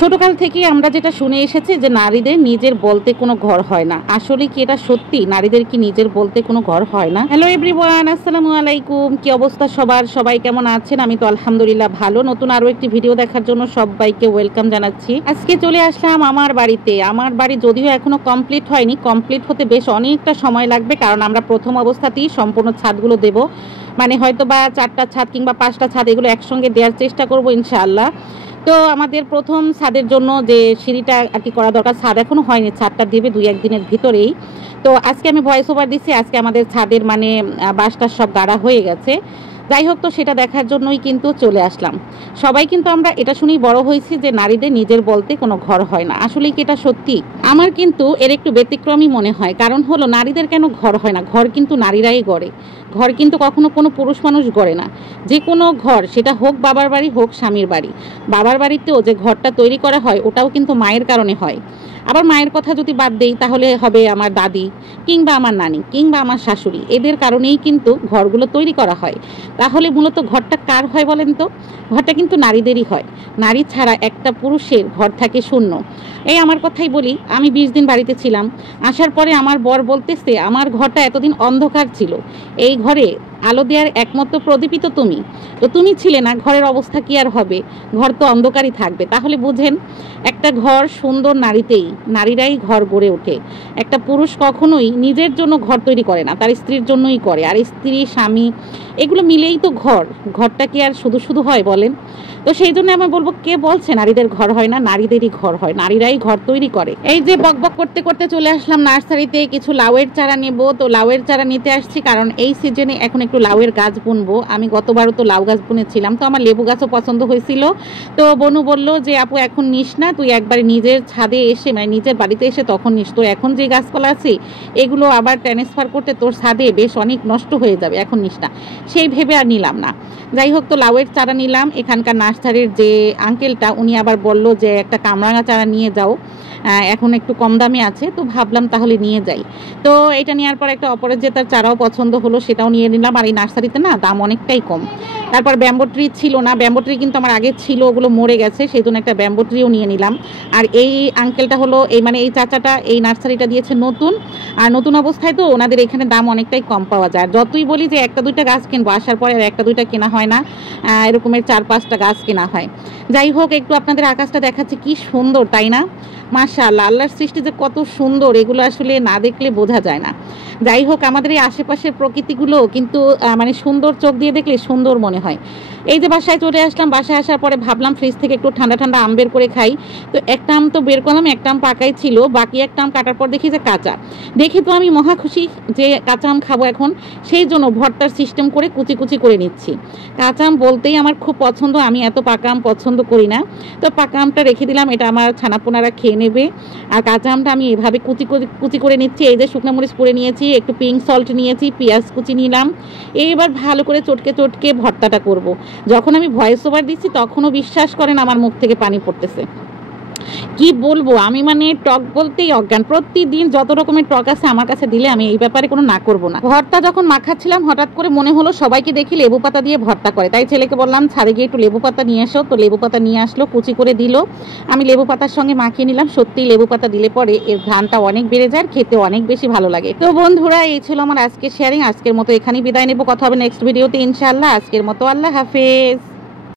ছোটকাল থেকে আমরা যেটা শুনে এসেছি যে নারীদের নিজের বলতে কোনো ঘর হয় না। আসলে কি এটা সত্যি? নারীদের কি নিজের বলতে কোনো ঘর হয় না? হ্যালো এভরিওয়ান, আসসালামু আলাইকুম। কি অবস্থা সবার? সবাই কেমন আছেন? আমি তো আলহামদুলিল্লাহ ভালো। নতুন আরো একটি ভিডিও দেখার জন্য সবাইকে ওয়েলকাম জানাচ্ছি। আজকে চলে আসলাম আমার বাড়িতে। আমার বাড়ি যদিও এখনো কমপ্লিট হয়নি, কমপ্লিট হতে বেশ অনেকটা সময় লাগবে, কারণ আমরা প্রথম অবস্থাতেই সম্পূর্ণ ছাদগুলো দেব। মানে হয়তো বা 4টা ছাদ কিংবা 5টা ছাদ এগুলো একসঙ্গে দেওয়ার চেষ্টা করব ইনশাআল্লাহ। তো আমাদের প্রথম ছাদের জন্য যে সিঁড়িটা আর কি করা দরকার, ছাদ এখনো হয়নি, ছাদটা দেবে 2-1 দিনের ভিতরেই। তো আজকে আমি ভয়েস ওভার দিচ্ছি, আজকে আমাদের ছাদের মানে বাঁশটা সব গাড়া হয়ে গেছে। যাই হোক, তো সেটা দেখার জন্যই কিন্তু চলে আসলাম। সবাই কিন্তু আমরা এটা শুনেই বড় হয়েছি যে নারীদের নিজের বলতে কোনো ঘর হয় না। আসলেই কি এটা সত্যি? আমার কিন্তু এর একটু ব্যতিক্রমই মনে হয়। কারণ হলো, নারীদের কেন ঘর হয় না? ঘর কিন্তু নারীরাই গড়ে। ঘর কিন্তু কখনো কোনো পুরুষ মানুষ গড়ে না। যে কোনো ঘর, সেটা হোক বাবার বাড়ি হোক স্বামীর বাড়ি, বাবার বাড়িতেও যে ঘরটা তৈরি করা হয় ওটাও কিন্তু মায়ের কারণে হয়। আবার মায়ের কথা যদি বাদ দেই তাহলে হবে আমার দাদি কিংবা আমার নানি কিংবা আমার শাশুড়ি, এদের কারণেই কিন্তু ঘরগুলো তৈরি করা হয়। তাহলে মূলত ঘরটা কার হয় বলেন তো? ঘরটা কিন্তু নারীদেরই হয়। নারী ছাড়া একটা পুরুষের ঘর থাকে শূন্য। এই আমার কথাই বলি, আমি 20 দিন বাড়িতে ছিলাম। আসার পরে আমার বর বলতেছে, আমার ঘরটা এতদিন অন্ধকার ছিল, এই ঘরে আলো দেওয়ার একমাত্র প্রদীপিত তুমি। তো তুমি ছিলে না, ঘরের অবস্থা কি আর হবে? ঘর তো অন্ধকারই থাকবে। তাহলে বুঝেন, একটা ঘর সুন্দর নারীতেই, নারীরাই ঘর গড়ে ওঠে। একটা পুরুষ কখনোই নিজের জন্য ঘর তৈরি করে না, তার স্ত্রীর জন্যই করে। আর স্ত্রী স্বামী এগুলো মিলেই তো ঘর। ঘরটা কি আর শুধু শুধু হয় বলেন? তো সেই জন্য আমি বলবো, কে বলছে নারীদের ঘর হয় না? নারীদেরই ঘর হয়, নারীরাই ঘর তৈরি করে। এই যে বকবক করতে করতে চলে আসলাম নার্সারিতে, কিছু লাউয়ের চারা নেব। তো লাউয়ের চারা নিতে আসছি কারণ এই সিজনে এখন একটু লাউয়ের গাছ বুনবো। আমি গতবারও তো লাউ গাছ বুনেছিলাম, তো আমার লেবু গাছও পছন্দ হয়েছিল। তো বনু বলল যে আপু এখন নিস না, তুই একবারে নিজের ছাদে এসে মানে নিজের বাড়িতে এসে তখন নিস। তো এখন যে গাছপালা আছে এগুলো আবার ট্রান্সফার করতে তোর ছাদে বেশ অনেক নষ্ট হয়ে যাবে, এখন নিস না। সেই ভেবে আর নিলাম না। যাই হোক, তো লাউয়ের চারা নিলাম। এখানকার নার্সারির যে আঙ্কেলটা উনি আবার বলল যে একটা কামরাঙা চারা নিয়ে যাও, এখন একটু কম দামে আছে। তো ভাবলাম তাহলে নিয়ে যাই। তো এটা নেওয়ার পর একটা অপরাজিতার চারাও পছন্দ হলো, সেটাও নিয়ে নিলাম। আর এই নার্সারিতে না দাম অনেকটাই কম। তারপর ব্যাম্বো ট্রি ছিল না, ব্যাম্বো ট্রি কিন্তু আমার আগে ছিল, ওগুলো মরে গেছে, সেই জন্য একটা ব্যাম্বো ট্রিও নিয়ে নিলাম। আর এই আঙ্কেলটা হলো এই মানে এই চাচাটা এই নার্সারিটা দিয়েছে নতুন, আর নতুন অবস্থায় তো ওনাদের এখানে দাম অনেকটাই কম পাওয়া যায়। যতই বলি যে 1-2টা গাছ কিনবো, আসার পরে আর 1-2টা কেনা হয় না, এরকমের 4-5টা গাছ কেনা হয়। যাই হোক, একটু আপনাদের আকাশটা দেখাচ্ছে, কি সুন্দর তাই না? মাশাআল্লাহ, আল্লাহর সৃষ্টি যে কত সুন্দর, এগুলো আসলে না দেখলে বোঝা যায় না। যাই হোক, আমাদের এই আশেপাশের প্রকৃতিগুলো কিন্তু মানে সুন্দর, চোখ দিয়ে দেখলে সুন্দর মনে হয়। এই যে বাসায় চলে আসলাম, বাসায় আসার পরে ভাবলাম ফ্রিজ থেকে একটু ঠান্ডা ঠান্ডা আম বের করে খাই। তো একটা আম তো বের করলাম, একটা আম পাকাই ছিল, বাকি একটা আম কাটার পর দেখি যে কাঁচা। দেখি তো আমি মহা খুশি যে কাঁচা আম খাবো এখন। সেই জন্য ভর্তার সিস্টেম করে কুচি কুচি করে নিচ্ছি। কাঁচা আম বলতেই আমার খুব পছন্দ, আমি এত পাকা আম পছন্দ করি না। তো পাকা আমটা রেখে দিলাম, এটা আমার ছানাপোনারা খেয়ে নেবে। আর কাঁচা আমটা আমি এভাবে কুচি কুচি করে নিচ্ছি। এই যে শুকনো মরিচ করে নিয়েছি, একটু পিঙ্ক সল্ট নিয়েছি, পেঁয়াজ কুচি নিলাম। এইবার ভালো করে চটকে চটকে ভর্তাটা করব। যখন আমি ভয়েস ওভার দিচ্ছি তখনও বিশ্বাস করেন আমার মুখ থেকে পানি পড়তেছে। কি বলবো, আমি মানে টক বলতেই অজ্ঞান। প্রতিদিন যত রকমের টক আছে আমার কাছে দিলে আমি এই ব্যাপারে কোনো না করব না। ভর্তা যখন মাখাচ্ছিলাম হঠাৎ করে মনে হলো সবাইকে দেখি লেবু পাতা দিয়ে ভর্তা করে, তাই ছেলেকে বললাম ছাদে গিয়ে একটু লেবু পাতা নিয়ে এসো। তো লেবু পাতা নিয়ে আসলো, কুচি করে দিল, আমি লেবু পাতার সঙ্গে মাখিয়ে নিলাম। সত্যিই লেবু পাতা দিলে পরে এর ঘ্রাণটা অনেক বেড়ে যায়, খেতে অনেক বেশি ভালো লাগে। তো বন্ধুরা, এই ছিল আমার আজকের শেয়ারিং। আজকের মতো এখানেই বিদায় নেব, কথা হবে নেক্সট ভিডিওতে ইনশাআল্লাহ। আজকের মতো আল্লাহ হাফেজ।